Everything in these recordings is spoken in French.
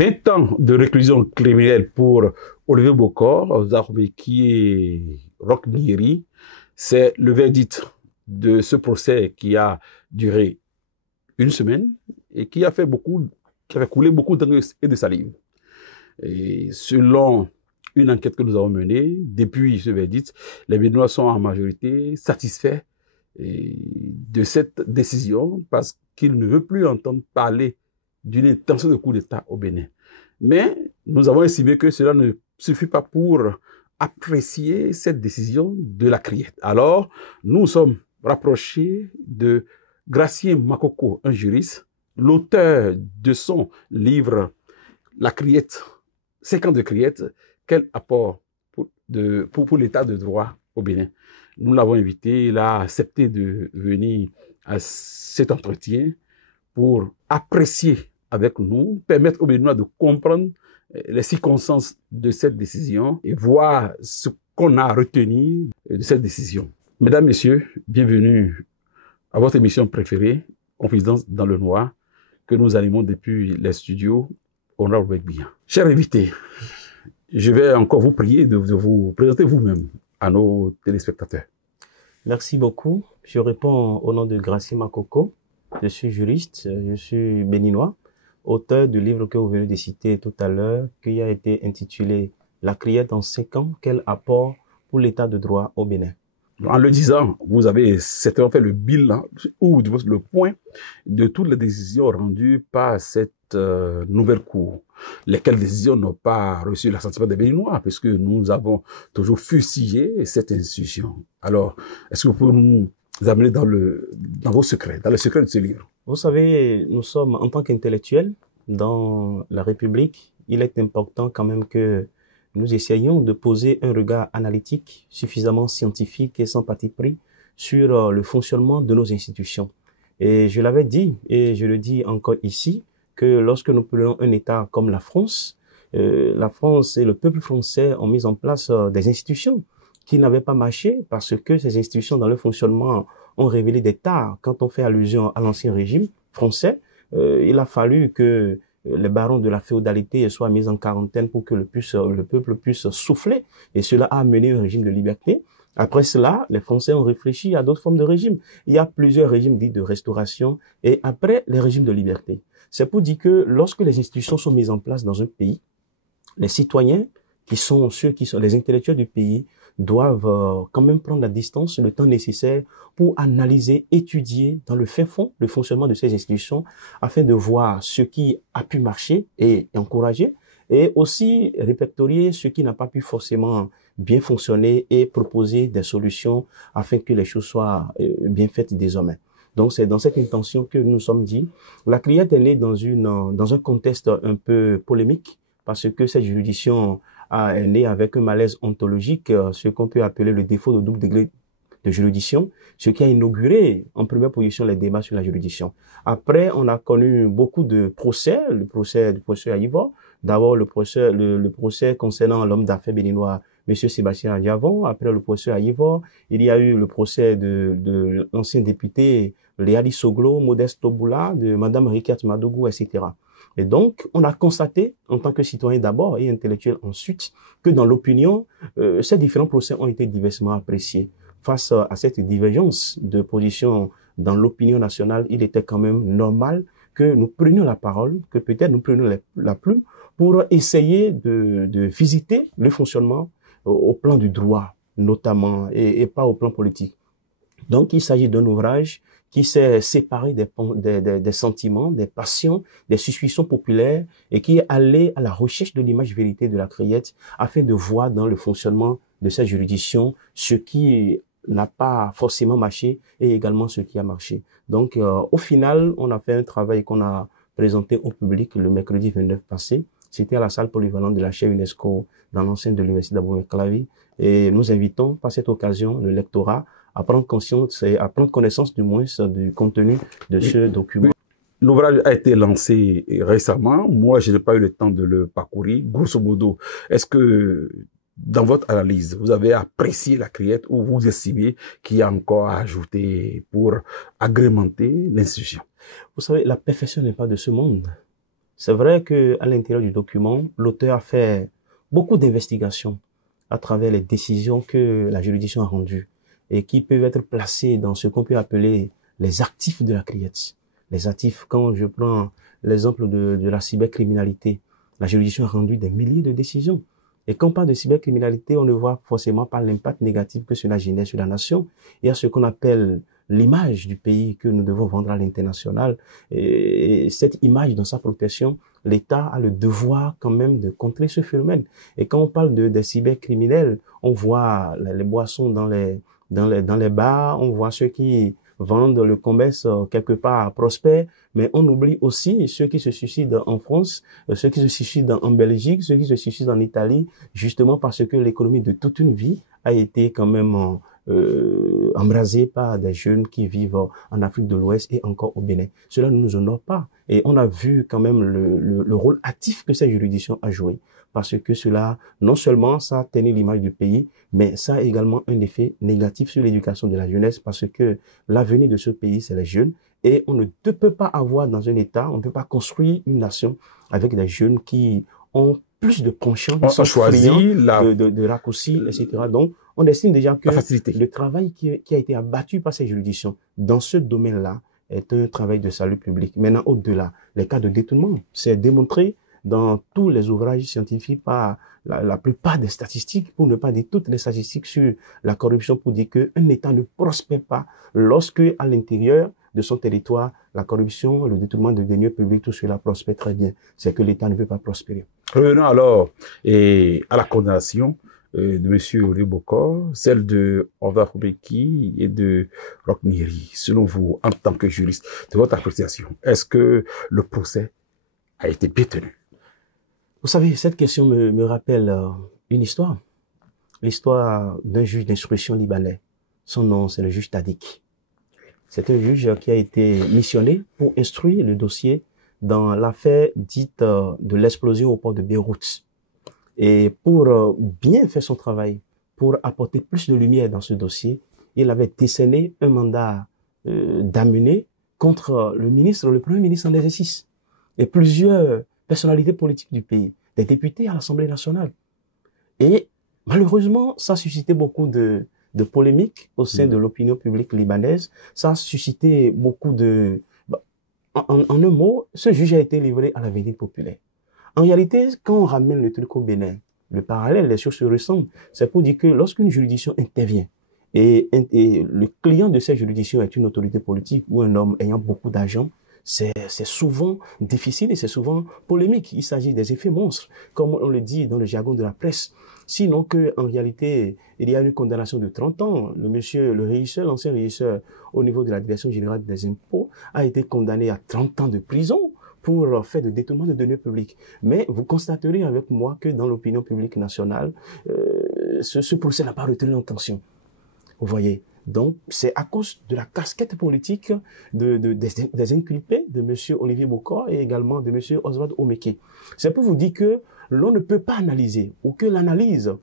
20 ans de réclusion criminelle pour Olivier Bokor, Zarubeki Roch-Nyeri, c'est le verdict de ce procès qui a duré une semaine et qui a fait coulé beaucoup d'encre et de salive. Et selon une enquête que nous avons menée, depuis ce verdict, les Béninois sont en majorité satisfaits de cette décision parce qu'ils ne veulent plus entendre parler d'une intention de coup d'État au Bénin. Mais nous avons estimé que cela ne suffit pas pour apprécier cette décision de la Criette. Alors, nous sommes rapprochés de Gracien Makoko, un juriste, l'auteur de son livre La Criette, 5 ans de Criette, quel apport pour l'état de droit au Bénin. Nous l'avons invité, il a accepté de venir à cet entretien pour apprécier avec nous, permettre aux Béninois de comprendre les circonstances de cette décision et voir ce qu'on a retenu de cette décision. Mesdames, Messieurs, bienvenue à votre émission préférée, Confidence dans le Noir, que nous animons depuis les studios Honorable Begbia. Chers invités, je vais encore vous prier de vous présenter vous-même à nos téléspectateurs. Merci beaucoup. Je réponds au nom de Gracien Makoko. Je suis juriste, je suis béninois, auteur du livre que vous venez de citer tout à l'heure, qui a été intitulé « La Criette en 5 ans, quel apport pour l'état de droit au Bénin ». En le disant, vous avez certainement fait le bilan ou le point de toutes les décisions rendues par cette nouvelle cour, lesquelles décisions n'ont pas reçu l'assentiment des Béninois, puisque nous avons toujours fusillé cette institution. Alors, est-ce que vous pouvez nous amener dans vos secrets, dans le secret de ce livre? Vous savez, nous sommes en tant qu'intellectuels dans la République. Il est important quand même que nous essayons de poser un regard analytique suffisamment scientifique et sans parti pris sur le fonctionnement de nos institutions. Et je l'avais dit, et je le dis encore ici, que lorsque nous prenons un État comme la France et le peuple français ont mis en place des institutions qui n'avaient pas marché parce que ces institutions dans leur fonctionnement ont révélé des tares. Quand on fait allusion à l'ancien régime français, il a fallu que les barons de la féodalité soient mis en quarantaine pour que le peuple puisse souffler. Et cela a amené un régime de liberté. Après cela, les Français ont réfléchi à d'autres formes de régimes. Il y a plusieurs régimes dits de restauration et après les régimes de liberté. C'est pour dire que lorsque les institutions sont mises en place dans un pays, les citoyens, qui sont les intellectuels du pays, doivent quand même prendre la distance, le temps nécessaire pour analyser, étudier dans le fin fond le fonctionnement de ces institutions afin de voir ce qui a pu marcher et encourager et aussi répertorier ce qui n'a pas pu forcément bien fonctionner et proposer des solutions afin que les choses soient bien faites désormais. Donc c'est dans cette intention que nous nous sommes dit. La Criette est née dans un contexte un peu polémique parce que cette juridiction est née avec un malaise ontologique, ce qu'on peut appeler le défaut de double degré de juridiction, ce qui a inauguré en première position les débats sur la juridiction. Après, on a connu beaucoup de procès, le procès du professeur Aïvo, d'abord le procès concernant l'homme d'affaires béninois, M. Sébastien Adiavon. Après le procès Aïvo, il y a eu le procès de l'ancien député Léali Soglo, Modeste Toboula, de Mme Rikat Madougou, etc. Et donc, on a constaté, en tant que citoyen d'abord et intellectuel ensuite, que dans l'opinion, ces différents procès ont été diversement appréciés. Face à cette divergence de position dans l'opinion nationale, il était quand même normal que nous prenions la parole, que peut-être nous prenions la plume pour essayer de visiter le fonctionnement au plan du droit, notamment, et pas au plan politique. Donc, il s'agit d'un ouvrage qui s'est séparé des sentiments, des passions, des suspicions populaires et qui est allé à la recherche de l'image vérité de la Criette afin de voir dans le fonctionnement de cette juridiction ce qui n'a pas forcément marché et également ce qui a marché. Donc, au final, on a fait un travail qu'on a présenté au public le mercredi 29 passé. C'était à la salle polyvalente de la chaire UNESCO dans l'enceinte de l'université d'Abomey-Calavi. Et nous invitons par cette occasion le lectorat à prendre conscience et à prendre connaissance du moins du contenu de ce document. Oui. L'ouvrage a été lancé récemment. Moi, je n'ai pas eu le temps de le parcourir. Grosso modo, est-ce que dans votre analyse, vous avez apprécié la Criette ou vous estimez qu'il y a encore à ajouter pour agrémenter l'institution? Vous savez, la perfection n'est pas de ce monde. C'est vrai que à l'intérieur du document, l'auteur a fait beaucoup d'investigations à travers les décisions que la juridiction a rendues et qui peuvent être placées dans ce qu'on peut appeler les actifs de la criette. Les actifs, quand je prends l'exemple de la cybercriminalité, la juridiction a rendu des milliers de décisions. Et quand on parle de cybercriminalité, on ne voit forcément pas l'impact négatif que cela génère sur la nation. Il y a ce qu'on appelle l'image du pays que nous devons vendre à l'international. Et cette image, dans sa protection, l'État a le devoir quand même de contrer ce phénomène. Et quand on parle des cybercriminels, on voit les boissons dans les bars, on voit ceux qui vendent le commerce quelque part prospère, mais on oublie aussi ceux qui se suicident en France, ceux qui se suicident en Belgique, ceux qui se suicident en Italie, justement parce que l'économie de toute une vie a été quand même embrasée par des jeunes qui vivent en Afrique de l'Ouest et encore au Bénin. Cela ne nous honore pas. Et on a vu quand même le rôle actif que cette juridiction a joué. Parce que cela, non seulement ça a tenu l'image du pays, mais ça a également un effet négatif sur l'éducation de la jeunesse parce que l'avenir de ce pays, c'est les jeunes. Et on ne peut pas avoir dans un État, on ne peut pas construire une nation avec des jeunes qui ont plus de penchant, qui sont friands de raccourcis, etc. Donc, on estime déjà que le travail qui a été abattu par ces juridictions dans ce domaine-là est un travail de salut public. Maintenant, au-delà, les cas de détournement, c'est démontré dans tous les ouvrages scientifiques par la plupart des statistiques, pour ne pas dire toutes les statistiques sur la corruption, pour dire qu'un État ne prospère pas lorsque, à l'intérieur de son territoire, la corruption, le détournement de deniers publics, tout cela prospère très bien. C'est que l'État ne peut pas prospérer. Revenons alors à la condamnation de M. Olivier Bokor, celle de Omar Beki et de Roch Neri. Selon vous, en tant que juriste, de votre appréciation, est-ce que le procès a été bien tenu? Vous savez, cette question me rappelle une histoire. L'histoire d'un juge d'instruction libanais. Son nom, c'est le juge Tadik. C'est un juge qui a été missionné pour instruire le dossier dans l'affaire dite de l'explosion au port de Beyrouth. Et pour bien faire son travail, pour apporter plus de lumière dans ce dossier, il avait décerné un mandat d'amener contre le premier ministre en exercice et plusieurs personnalités politiques du pays, des députés à l'Assemblée nationale. Et malheureusement, ça a suscité beaucoup de polémiques au sein de l'opinion publique libanaise. Ça a suscité beaucoup de... En un mot, ce juge a été livré à la verdict populaire. En réalité, quand on ramène le truc au Bénin, le parallèle, les choses se ressemblent. C'est pour dire que lorsqu'une juridiction intervient et le client de cette juridiction est une autorité politique ou un homme ayant beaucoup d'argent, c'est souvent difficile et c'est souvent polémique. Il s'agit des effets monstres, comme on le dit dans le jargon de la presse. Sinon que, en réalité, il y a une condamnation de 30 ans. Le régisseur, l'ancien régisseur au niveau de la Direction générale des impôts a été condamné à 30 ans de prison pour fait de détournement de deniers publics. Mais vous constaterez avec moi que dans l'opinion publique nationale, ce procès n'a pas retenu l'attention. Vous voyez. Donc, c'est à cause de la casquette politique des inculpés de M. Olivier Bokor et également de M. Oswald Omeke. C'est pour vous dire que l'on ne peut pas analyser ou que l'analyse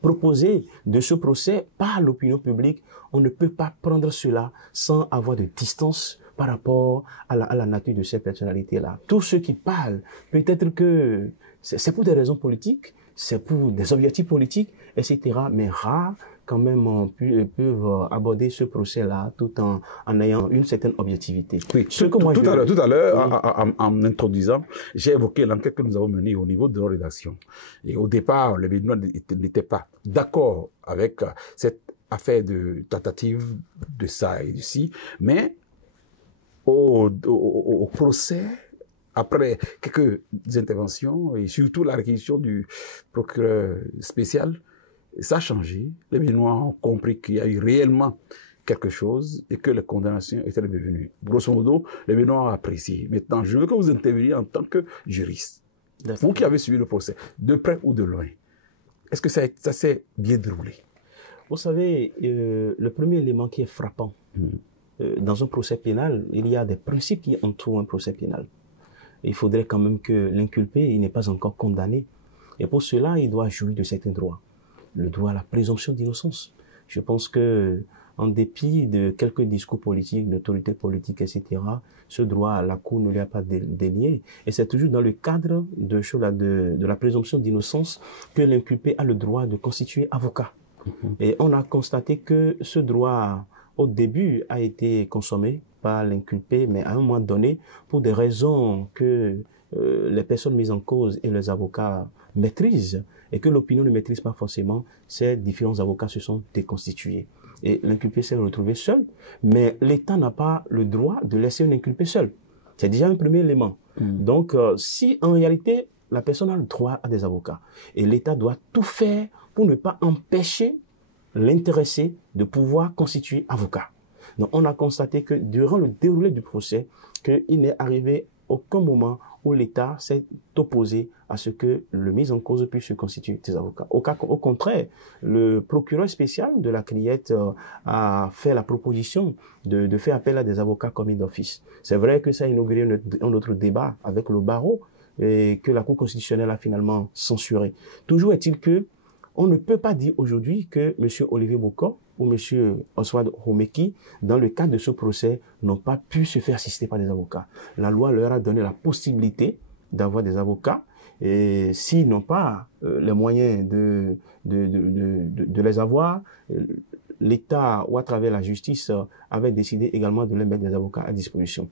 proposée de ce procès par l'opinion publique, on ne peut pas prendre cela sans avoir de distance par rapport à la nature de ces personnalités-là. Tous ceux qui parlent, peut-être que c'est pour des raisons politiques, c'est pour des objectifs politiques, etc. Mais rares, quand même, peuvent aborder ce procès-là tout en ayant une certaine objectivité. Oui, tout à l'heure, en introduisant, j'ai évoqué l'enquête que nous avons menée au niveau de nos rédactions. Et au départ, les Béninois n'étaient pas d'accord avec cette affaire de tentative de ça et de ci, mais au procès, après quelques interventions et surtout la réquisition du procureur spécial, ça a changé. Les Béninois ont compris qu'il y a eu réellement quelque chose et que les condamnations étaient devenues. Grosso modo, les Béninois ont apprécié. Maintenant, je veux que vous interveniez en tant que juriste. Vous qui avez suivi le procès, de près ou de loin, est-ce que ça s'est bien déroulé? Vous savez, le premier élément qui est frappant, dans un procès pénal, il y a des principes qui entourent un procès pénal. Il faudrait quand même que l'inculpé n'est pas encore condamné. Et pour cela, il doit jouir de certains droits. Le droit à la présomption d'innocence. Je pense que en dépit de quelques discours politiques, d'autorités politiques, etc., ce droit, la Cour ne lui a pas dénié. Et c'est toujours dans le cadre de la présomption d'innocence que l'inculpé a le droit de constituer avocat. Et on a constaté que ce droit, au début, a été consommé par l'inculpé, mais à un moment donné, pour des raisons que les personnes mises en cause et les avocats maîtrisent, et que l'opinion ne maîtrise pas forcément, ces différents avocats se sont déconstitués. Et l'inculpé s'est retrouvé seul, mais l'État n'a pas le droit de laisser un inculpé seul. C'est déjà un premier élément. Donc, si en réalité, la personne a le droit à des avocats, et l'État doit tout faire pour ne pas empêcher l'intéressé de pouvoir constituer avocat. Donc, on a constaté que durant le déroulé du procès, qu'il n'est arrivé aucun moment où l'État s'est opposé à ce que le mis en cause puisse se constituer des avocats. Au contraire, le procureur spécial de la Criette a fait la proposition de faire appel à des avocats commis d'office. C'est vrai que ça a inauguré un autre débat avec le barreau et que la Cour constitutionnelle a finalement censuré. Toujours est-il que on ne peut pas dire aujourd'hui que M. Olivier Bokor ou M. Oswald Homeki, dans le cadre de ce procès, n'ont pas pu se faire assister par des avocats. La loi leur a donné la possibilité d'avoir des avocats, et s'ils n'ont pas les moyens de les avoir, l'État ou à travers la justice avait décidé également de les mettre des avocats à disposition.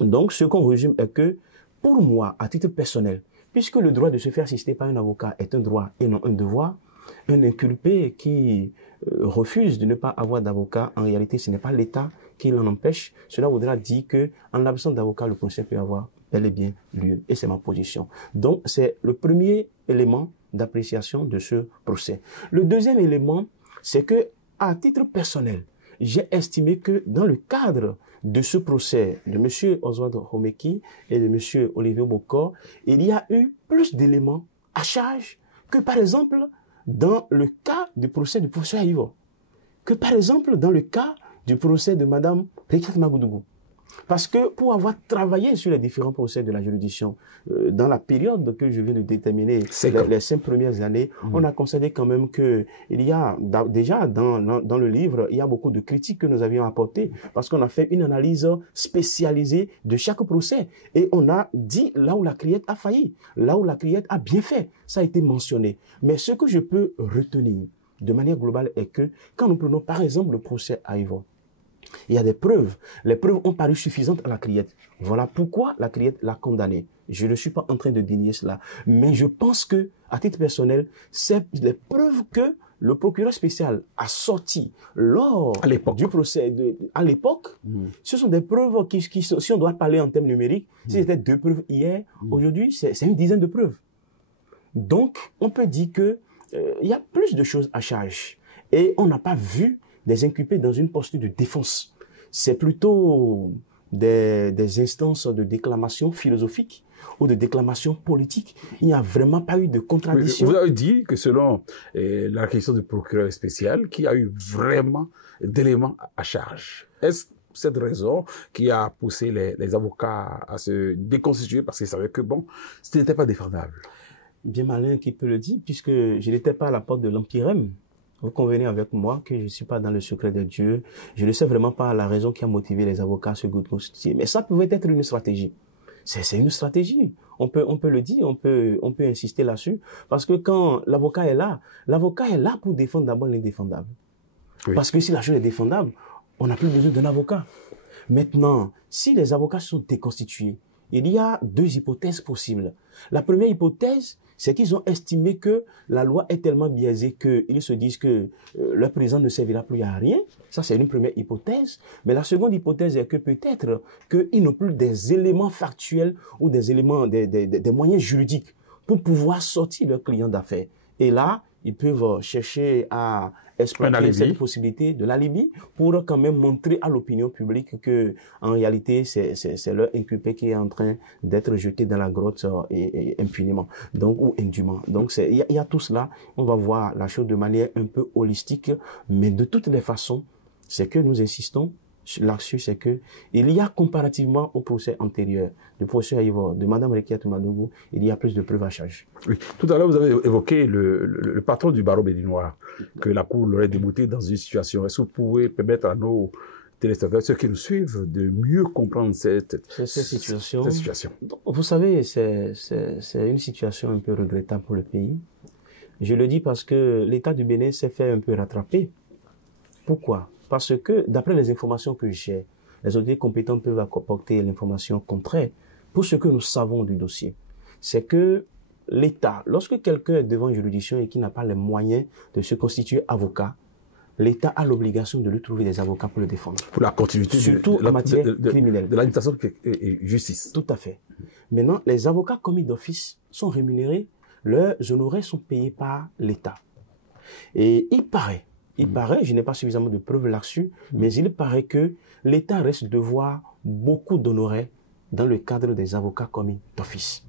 Donc, ce qu'on résume est que, pour moi, à titre personnel, puisque le droit de se faire assister par un avocat est un droit et non un devoir, un inculpé qui refuse de ne pas avoir d'avocat, en réalité, ce n'est pas l'État qui l'en empêche. Cela voudra dire que, en l'absence d'avocat, le procès peut avoir bel et bien lieu. Et c'est ma position. Donc, c'est le premier élément d'appréciation de ce procès. Le deuxième élément, c'est que, à titre personnel, j'ai estimé que dans le cadre de ce procès de M. Oswald Homeki et de M. Olivier Bokor, il y a eu plus d'éléments à charge que, par exemple, dans le cas du procès du professeur Aïvo, que par exemple dans le cas du procès de Mme Rekiat Magoudougou. Parce que pour avoir travaillé sur les différents procès de la juridiction, dans la période que je viens de déterminer, les 5 premières années, on a constaté quand même que il y a déjà dans le livre, il y a beaucoup de critiques que nous avions apportées parce qu'on a fait une analyse spécialisée de chaque procès et on a dit là où la Criette a failli, là où la Criette a bien fait, ça a été mentionné. Mais ce que je peux retenir de manière globale est que quand nous prenons par exemple le procès Aïvo, il y a des preuves. Les preuves ont paru suffisantes à la Criette. Voilà pourquoi la Criette l'a condamné. Je ne suis pas en train de dénier cela. Mais je pense que, à titre personnel, c'est les preuves que le procureur spécial a sorti lors du procès à l'époque. Ce sont des preuves qui, si on doit parler en termes numériques, si c'était 2 preuves hier, aujourd'hui, c'est une dizaine de preuves. Donc, on peut dire que il y a plus de choses à charge. Et on n'a pas vu des inculpés dans une posture de défense. C'est plutôt des instances de déclamation philosophique ou de déclamation politique. Il n'y a vraiment pas eu de contradiction. Vous avez dit que selon la question du procureur spécial, qu'il y a eu vraiment d'éléments à charge. Est-ce cette raison qui a poussé les avocats à se déconstituer parce qu'ils savaient que bon, ce n'était pas défendable? Bien malin qui peut le dire, puisque je n'étais pas à la porte de l'Empirem. Vous convenez avec moi que je ne suis pas dans le secret de Dieu. Je ne sais vraiment pas la raison qui a motivé les avocats à se constituer. Mais ça pouvait être une stratégie. C'est une stratégie. On peut le dire, on peut insister là-dessus. Parce que quand l'avocat est là pour défendre d'abord l'indéfendable. Oui. Parce que si la chose est défendable, on n'a plus besoin d'un avocat. Maintenant, si les avocats sont déconstitués, il y a 2 hypothèses possibles. La première hypothèse, c'est qu'ils ont estimé que la loi est tellement biaisée qu'ils se disent que leur président ne servira plus à rien. Ça, c'est une première hypothèse. Mais la seconde hypothèse est que peut-être qu'ils n'ont plus des éléments factuels ou des éléments, des moyens juridiques pour pouvoir sortir leur client d'affaires. Et là, ils peuvent chercher à exploiter cette possibilité de l'alibi pour quand même montrer à l'opinion publique que, en réalité, c'est leur inculpé qui est en train d'être jeté dans la grotte et impunément, donc, ou indûment. Donc, il y a tout cela. On va voir la chose de manière un peu holistique, mais de toutes les façons, c'est que nous insistons, là-dessus, c'est que il y a comparativement au procès antérieur de professeur Ivor, de Madame Rekia Toumadougou, il y a plus de preuves à charge. Oui. Tout à l'heure, vous avez évoqué le patron du barreau béninois, que la Cour l'aurait débouté dans une situation. Est-ce que vous pouvez permettre à nos téléspectateurs, ceux qui nous suivent, de mieux comprendre cette situation? Vous savez, c'est une situation un peu regrettable pour le pays. Je le dis parce que l'État du Bénin s'est fait un peu rattraper. Pourquoi? Parce que, d'après les informations que j'ai, les autorités compétentes peuvent apporter l'information contraire. Pour ce que nous savons du dossier, c'est que l'État, lorsque quelqu'un est devant une juridiction et qui n'a pas les moyens de se constituer avocat, l'État a l'obligation de lui trouver des avocats pour le défendre. Pour la continuité surtout en matière criminelle. De l'administration et justice. Tout à fait. Maintenant, les avocats commis d'office sont rémunérés, leurs honoraires sont payés par l'État. Et il paraît, je n'ai pas suffisamment de preuves là-dessus, mais il paraît que l'État reste devoir beaucoup d'honoraires dans le cadre des avocats commis d'office.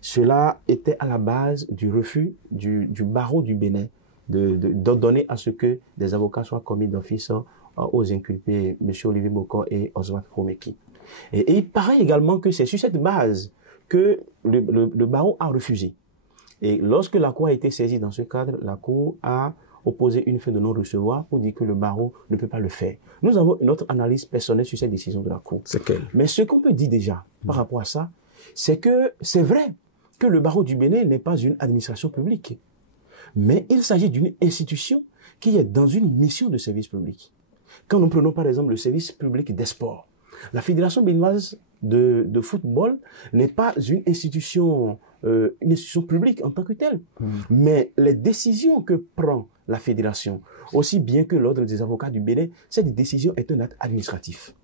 Cela était à la base du refus du barreau du Bénin d'ordonner à ce que des avocats soient commis d'office aux inculpés M. Olivier Bokor et Oswald Kromeki. Et il paraît également que c'est sur cette base que le barreau a refusé. Et lorsque la Cour a été saisie dans ce cadre, la Cour a opposé une fin de non-recevoir pour dire que le barreau ne peut pas le faire. Nous avons une autre analyse personnelle sur cette décision de la Cour. C'est quelle? Mais ce qu'on peut dire déjà par rapport à ça, c'est que c'est vrai que le barreau du Bénin n'est pas une administration publique. Mais il s'agit d'une institution qui est dans une mission de service public. Quand nous prenons par exemple le service public des sports, la Fédération béninoise de football n'est pas une institution publique en tant que telle. Mais les décisions que prend la Fédération, aussi bien que l'Ordre des avocats du Bénin, cette décision est un acte administratif.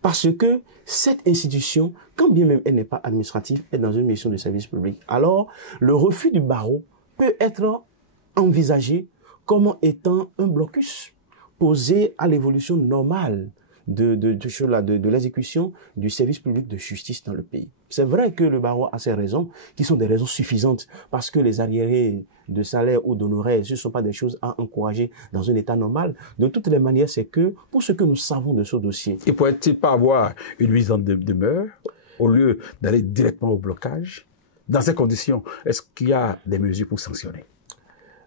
Parce que cette institution, quand bien même elle n'est pas administrative, est dans une mission de service public. Alors, le refus du barreau peut être envisagé comme étant un blocus posé à l'évolution normale de l'exécution du service public de justice dans le pays. C'est vrai que le barreau a ses raisons, qui sont des raisons suffisantes, parce que les arriérés de salaire ou d'honoraires, ce ne sont pas des choses à encourager dans un état normal. De toutes les manières, c'est que, pour ce que nous savons de ce dossier... Et pourrait-il pas avoir une mise en demeure, au lieu d'aller directement au blocage? Dans ces conditions, est-ce qu'il y a des mesures pour sanctionner?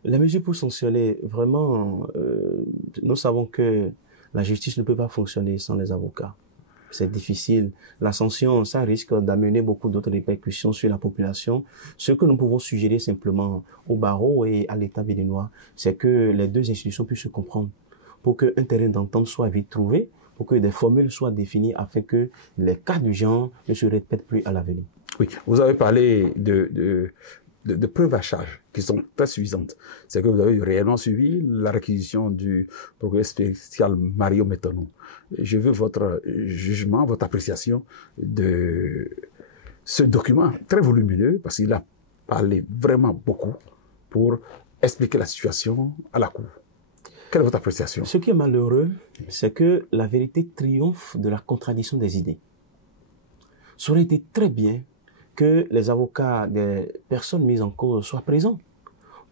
Les mesures pour sanctionner, vraiment, nous savons que la justice ne peut pas fonctionner sans les avocats. C'est difficile. La sanction, ça risque d'amener beaucoup d'autres répercussions sur la population. Ce que nous pouvons suggérer simplement au barreau et à l'État béninois, c'est que les deux institutions puissent se comprendre pour qu'un terrain d'entente soit vite trouvé, pour que des formules soient définies afin que les cas du genre ne se répètent plus à l'avenir. Oui, vous avez parlé de preuves à charge qui sont très suffisantes. C'est que vous avez réellement suivi la réquisition du procureur spécial Mario Metonou. Je veux votre jugement, votre appréciation de ce document très volumineux, parce qu'il a parlé vraiment beaucoup pour expliquer la situation à la Cour. Quelle est votre appréciation? Ce qui est malheureux, c'est que la vérité triomphe de la contradiction des idées. Ça aurait été très bien que les avocats des personnes mises en cause soient présents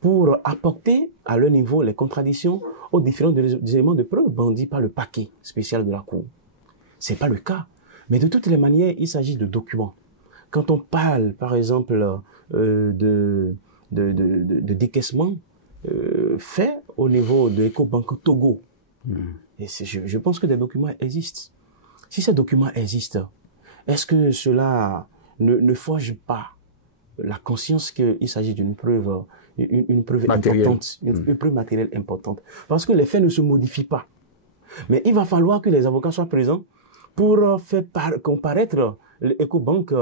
pour apporter à leur niveau les contradictions aux différents éléments de preuve bandits par le parquet spécial de la Cour. C'est pas le cas. Mais de toutes les manières, il s'agit de documents. Quand on parle, par exemple, de décaissement fait au niveau de l'Ecobank Togo, et je pense que des documents existent. Si ces documents existent, est-ce que cela ne forge pas la conscience qu'il s'agit d'une preuve, une preuve importante, une preuve matérielle importante? Parce que les faits ne se modifient pas. Mais il va falloir que les avocats soient présents pour faire comparaître l'Ecobank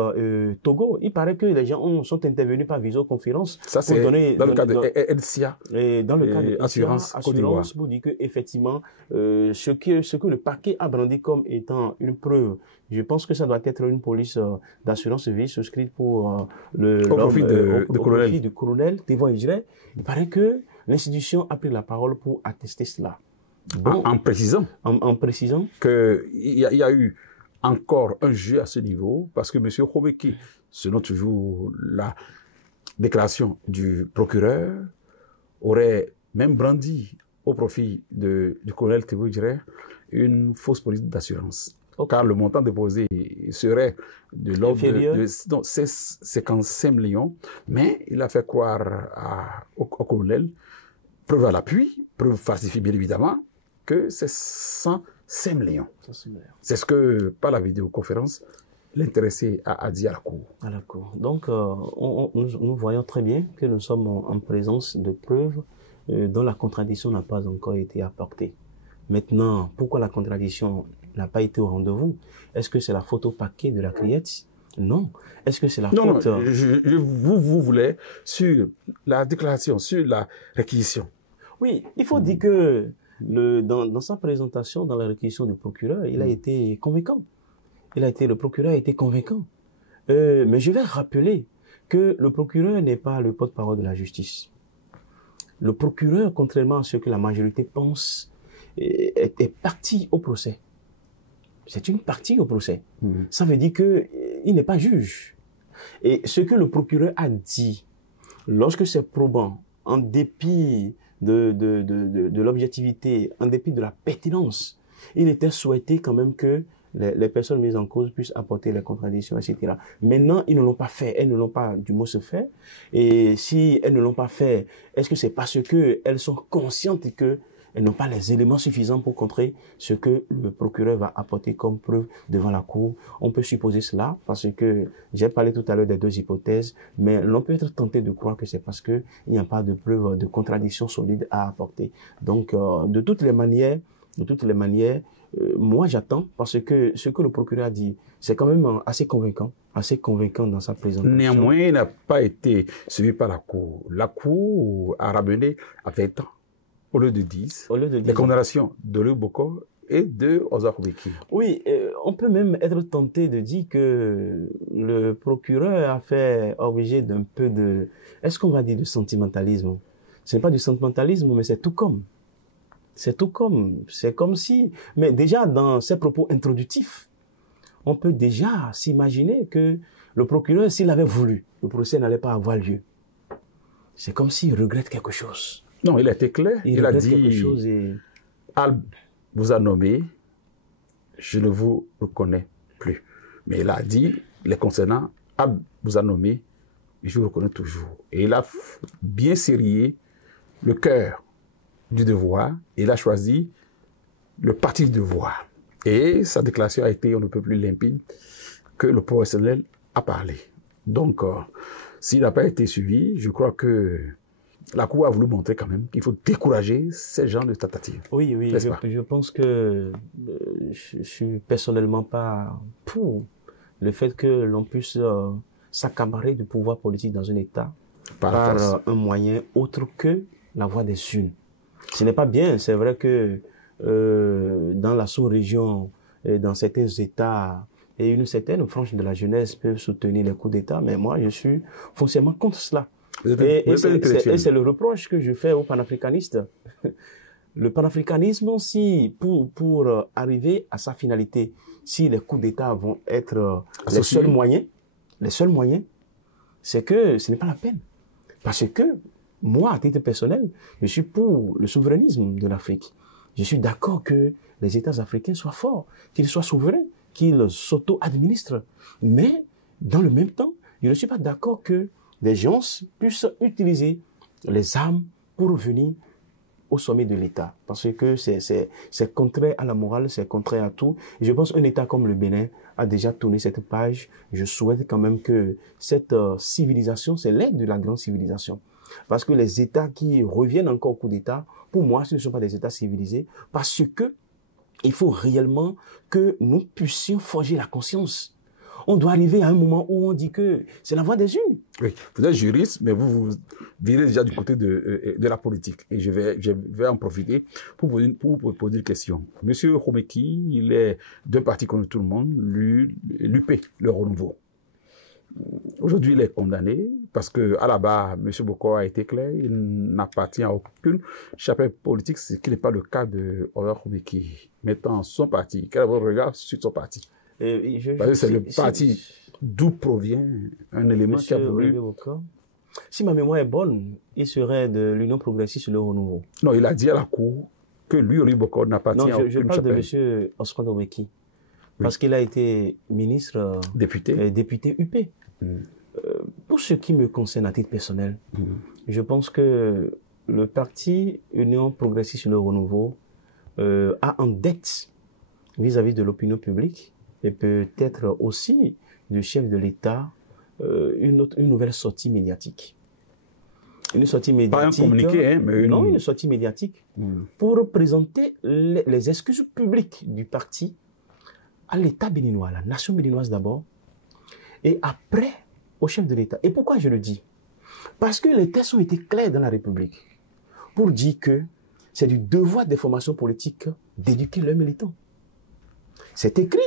Togo. Il paraît que les gens sont intervenus par visioconférence. Ça, c'est dans le cadre de LCA. Et dans le cadre de Assurance pour dire que effectivement, ce que le parquet a brandi comme étant une preuve, je pense que ça doit être une police d'assurance vie souscrite pour au profit du colonel Tévo Hijré. Il paraît que l'institution a pris la parole pour attester cela. Bon, en précisant que il y a eu encore un jeu à ce niveau, parce que M. Khomeki, selon toujours la déclaration du procureur, aurait même brandi au profit du colonel Tévo Hijré une fausse politique d'assurance. Ok. Car le montant déposé serait de l'ordre Inférieur. non, c'est 55 millions, mais il a fait croire au colonel, preuve à l'appui, preuve falsifiée bien évidemment, que c'est 105 millions. Ça, c'est meilleur. C'est ce que, par la vidéoconférence, l'intéressé a dit à la Cour. À la Cour. Donc, nous voyons très bien que nous sommes en présence de preuves dont la contradiction n'a pas encore été apportée. Maintenant, pourquoi la contradiction n'a pas été au rendez-vous? Est-ce que c'est la faute au paquet de la criette? Non. Est-ce que c'est la faute... Non, vous voulez sur la déclaration, sur la réquisition. Oui, il faut dire que dans sa présentation, dans la réquisition du procureur, il a été convaincant. Le procureur a été convaincant. Mais je vais rappeler que le procureur n'est pas le porte-parole de la justice. Le procureur, contrairement à ce que la majorité pense, est partie au procès. C'est une partie au procès. Ça veut dire que il n'est pas juge. Et ce que le procureur a dit, lorsque c'est probant, en dépit de l'objectivité, en dépit de la pertinence, il était souhaité quand même que les personnes mises en cause puissent apporter les contradictions, etc. Maintenant, ils ne l'ont pas fait. Elles ne l'ont pas du mot se fait. Et si elles ne l'ont pas fait, est-ce que c'est parce que elles sont conscientes que elles n'ont pas les éléments suffisants pour contrer ce que le procureur va apporter comme preuve devant la cour? On peut supposer cela parce que j'ai parlé tout à l'heure des deux hypothèses, mais l'on peut être tenté de croire que c'est parce que il n'y a pas de preuve de contradiction solide à apporter. Donc, de toutes les manières, moi j'attends parce que ce que le procureur a dit, c'est quand même assez convaincant dans sa présentation. Néanmoins, il n'a pas été suivi par la Cour. La Cour a ramené à 20 ans. Au lieu de 10, les condamnations de Louis Boko et de Ozar Koubeki. Oui, on peut même être tenté de dire que le procureur a fait objet d'un peu de... Est-ce qu'on va dire de sentimentalisme? Ce n'est pas du sentimentalisme, mais c'est tout comme. C'est comme si... Mais déjà, dans ses propos introductifs, on peut déjà s'imaginer que le procureur, s'il avait voulu, le procès n'allait pas avoir lieu. C'est comme s'il regrette quelque chose. Non, il a été clair. Il a dit, Albe vous a nommé, je ne vous reconnais plus. Mais il a dit, les concernant, Albe vous a nommé, je vous reconnais toujours. Et il a bien serré le cœur du devoir. Il a choisi le parti du devoir. Et sa déclaration a été, on ne peut plus limpide, que le professionnel a parlé. Donc, s'il n'a pas été suivi, je crois que la Cour a voulu montrer quand même qu'il faut décourager ces genres de tentatives. Oui, je pense que je suis personnellement pas pour le fait que l'on puisse s'accaparer du pouvoir politique dans un État par un moyen autre que la voie des urnes. Ce n'est pas bien. C'est vrai que dans la sous-région, dans certains États, et une certaine frange de la jeunesse peuvent soutenir les coups d'État, mais moi, je suis foncièrement contre cela. Et c'est le reproche que je fais aux panafricanistes. Le panafricanisme, si pour arriver à sa finalité, si les coups d'État vont être les seuls moyens, c'est que ce n'est pas la peine. Parce que moi, à titre personnel, je suis pour le souverainisme de l'Afrique. Je suis d'accord que les États africains soient forts, qu'ils soient souverains, qu'ils s'auto-administrent. Mais, dans le même temps, je ne suis pas d'accord que des gens puissent utiliser les armes pour venir au sommet de l'État. Parce que c'est contraire à la morale, c'est contraire à tout. Et je pense qu'un État comme le Bénin a déjà tourné cette page. Je souhaite quand même que cette civilisation, c'est l'aide de la grande civilisation. Parce que les États qui reviennent encore au coup d'État, pour moi, ce ne sont pas des États civilisés. Parce que il faut réellement que nous puissions forger la conscience. On doit arriver à un moment où on dit que c'est la voie des urnes. Oui, vous êtes juriste, mais vous virez déjà du côté de la politique. Et je vais en profiter pour poser une question. Monsieur Koubeki, il est d'un parti comme tout le monde, l'UP, le Renouveau. Aujourd'hui, il est condamné parce que, à la base, monsieur Boko a été clair, il n'appartient à aucune chapelle politique, ce qui n'est pas le cas de Ozar Koubeki. Maintenant, son parti, quel est votre regard sur son parti? Parce que c'est le parti d'où provient un élément qui a voulu... Si ma mémoire est bonne, il serait de l'Union progressiste le Renouveau. Non, il a dit à la Cour que lui, Olivier Bokor, n'appartient Non, à aucune je parle de chapelle. M. Osman Omeki. Parce qu'il a été ministre, député UP. Pour ce qui me concerne à titre personnel, je pense que le parti Union Progressiste sur le Renouveau a en dette vis-à-vis de l'opinion publique et peut-être aussi du chef de l'État une nouvelle sortie médiatique. Une sortie médiatique. Pas un communiqué, hein, mais non, une sortie médiatique pour présenter les excuses publiques du parti à l'État béninois, à la nation béninoise d'abord, et après au chef de l'État. Et pourquoi je le dis? Parce que les textes ont été clairs dans la République pour dire que c'est du devoir des formations politiques d'éduquer leurs militants. C'est écrit,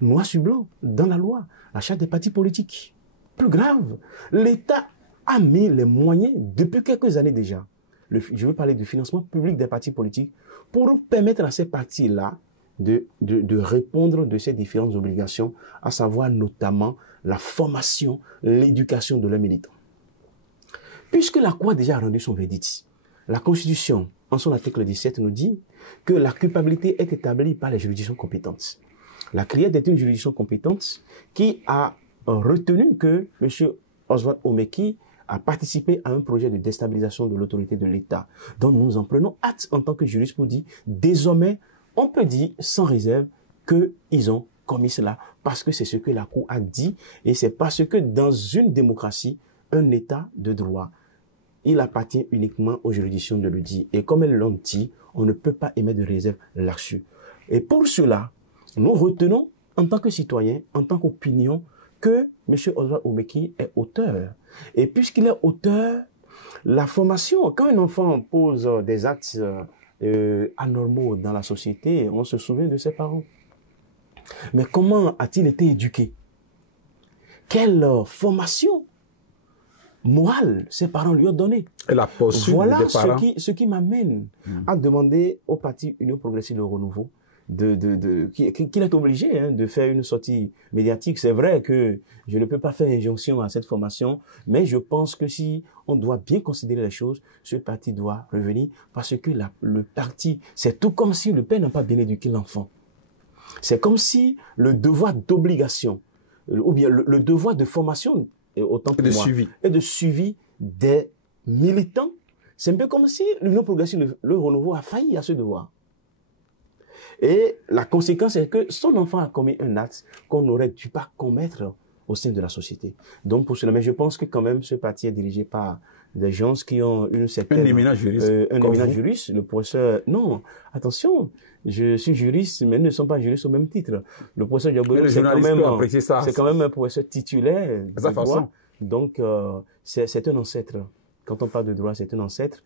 noir sur blanc, dans la loi, la charte des partis politiques. Plus grave, l'État a mis les moyens depuis quelques années déjà. Je veux parler du financement public des partis politiques pour permettre à ces partis-là de répondre de ces différentes obligations, à savoir notamment la formation, l'éducation de leurs militants. Puisque la Cour a déjà rendu son verdict, la Constitution, en son article 17, nous dit que la culpabilité est établie par les juridictions compétentes. La CRIED est une juridiction compétente qui a retenu que M. Oswald Omeki a participé à un projet de déstabilisation de l'autorité de l'État. Donc nous en prenons acte en tant que juriste pour dire, désormais, on peut dire sans réserve qu'ils ont commis cela parce que c'est ce que la Cour a dit et c'est parce que dans une démocratie, un État de droit, il appartient uniquement aux juridictions de le dire. Et comme elles l'ont dit, on ne peut pas émettre de réserve là-dessus. Et pour cela, nous retenons en tant que citoyens, en tant qu'opinion, que M. Oswald Omeki est auteur. Et puisqu'il est auteur, la formation, quand un enfant pose des actes anormaux dans la société, on se souvient de ses parents. Mais comment a-t-il été éduqué? Quelle formation morale ses parents lui ont donné? Et la poursuite voilà des parents. ce qui m'amène à demander au parti Union Progressive Le Renouveau qu'il est obligé de faire une sortie médiatique. C'est vrai que je ne peux pas faire injonction à cette formation, mais je pense que si on doit bien considérer les choses, ce parti doit revenir parce que le parti, c'est tout comme si le père n'a pas bien éduqué l'enfant. C'est comme si le devoir d'obligation, ou bien le devoir de formation, autant pour moi, et de suivi des militants, c'est un peu comme si l'Union Progressive Le Renouveau a failli à ce devoir. Et la conséquence est que son enfant a commis un acte qu'on n'aurait dû pas commettre au sein de la société. Donc pour cela, mais je pense que quand même ce parti est dirigé par des gens qui ont une certaine... Un éminent juriste. Un éminent juriste, le professeur... Non, attention, je suis juriste, mais ils ne sont pas juristes au même titre. Le professeur Diaboyo, c'est quand même un professeur titulaire de droit. Donc c'est un ancêtre. Quand on parle de droit, c'est un ancêtre.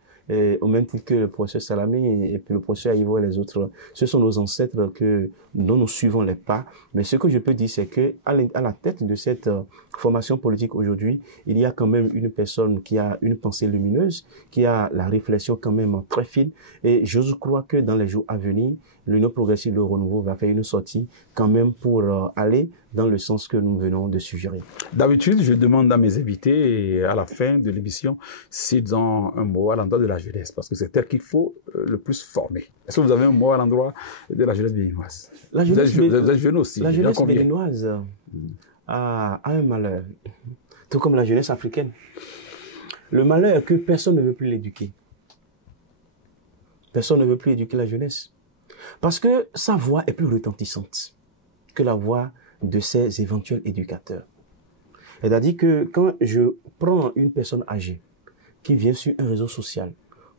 Au même titre que le professeur Salamé et puis le professeur Ivo et les autres, ce sont nos ancêtres dont nous suivons les pas. Mais ce que je peux dire, c'est que à la tête de cette formation politique aujourd'hui, il y a quand même une personne qui a une pensée lumineuse, qui a la réflexion quand même très fine. Et j'ose croire que dans les jours à venir, l'Union Progressive Le Renouveau va faire une sortie quand même pour aller dans le sens que nous venons de suggérer. D'habitude, je demande à mes invités, à la fin de l'émission, s'ils ont un mot à l'endroit de la jeunesse, parce que c'est elle qu'il faut le plus former. Est-ce que vous avez un mot à l'endroit de la jeunesse béninoise? Vous êtes jeune aussi. La jeunesse béninoise a un malheur, tout comme la jeunesse africaine. Le malheur est que personne ne veut plus l'éduquer. Personne ne veut plus éduquer la jeunesse. Parce que sa voix est plus retentissante que la voix de ses éventuels éducateurs. C'est-à-dire que quand je prends une personne âgée qui vient sur un réseau social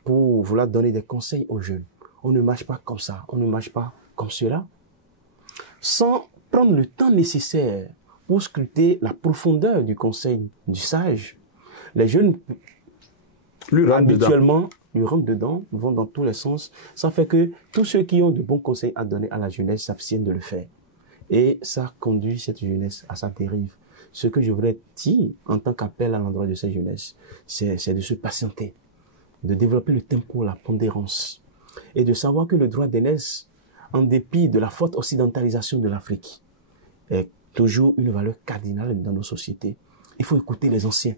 pour vouloir donner des conseils aux jeunes, on ne marche pas comme ça, on ne marche pas comme cela, sans prendre le temps nécessaire pour scruter la profondeur du conseil du sage. Les jeunes, habituellement, ils rentrent dedans, vont dans tous les sens. Ça fait que tous ceux qui ont de bons conseils à donner à la jeunesse s'abstiennent de le faire. Et ça conduit cette jeunesse à sa dérive. Ce que je voudrais dire en tant qu'appel à l'endroit de cette jeunesse, c'est de se patienter, de développer le tempo, la pondérance, et de savoir que le droit d'aînesse, en dépit de la forte occidentalisation de l'Afrique, est toujours une valeur cardinale dans nos sociétés. Il faut écouter les anciens.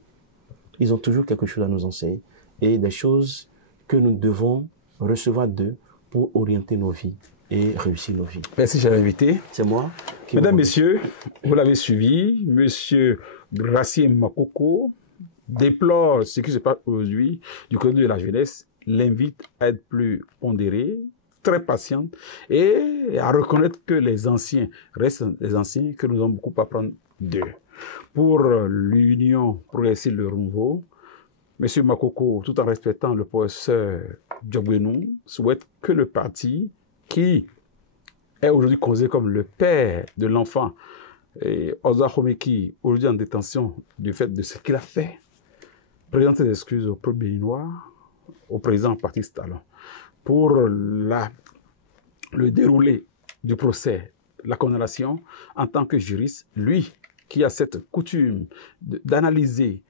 Ils ont toujours quelque chose à nous enseigner et des choses que nous devons recevoir d'eux pour orienter nos vies et réussir nos vies. Merci, cher invité. C'est moi. Mesdames, Messieurs, vous l'avez suivi. Monsieur Gracie Makoko déplore ce qui se passe aujourd'hui du côté de la jeunesse, l'invite à être plus pondéré, très patiente et à reconnaître que les anciens restent les anciens, que nous avons beaucoup à apprendre d'eux. Pour l'Union progressive Le Renouveau, M. Makoko, tout en respectant le professeur Diogbenou, souhaite que le parti qui est aujourd'hui considéré comme le père de l'enfant, Oza Khomeki, aujourd'hui en détention du fait de ce qu'il a fait, présente ses excuses au peuple béninois, au président Patrice Talon, pour le déroulé du procès, la condamnation, en tant que juriste, lui qui a cette coutume d'analyser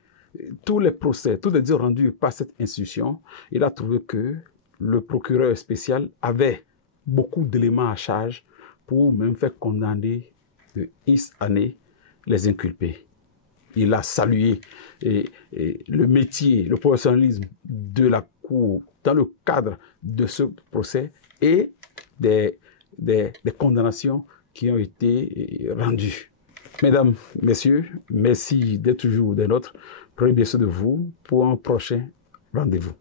tous les procès, tous les dires rendus par cette institution, il a trouvé que le procureur spécial avait beaucoup d'éléments à charge pour même faire condamner de X années les inculpés. Il a salué le métier, le professionnalisme de la Cour dans le cadre de ce procès et des condamnations qui ont été rendues. Mesdames, Messieurs, merci d'être toujours des nôtres. Prenez bien soin de vous pour un prochain rendez-vous.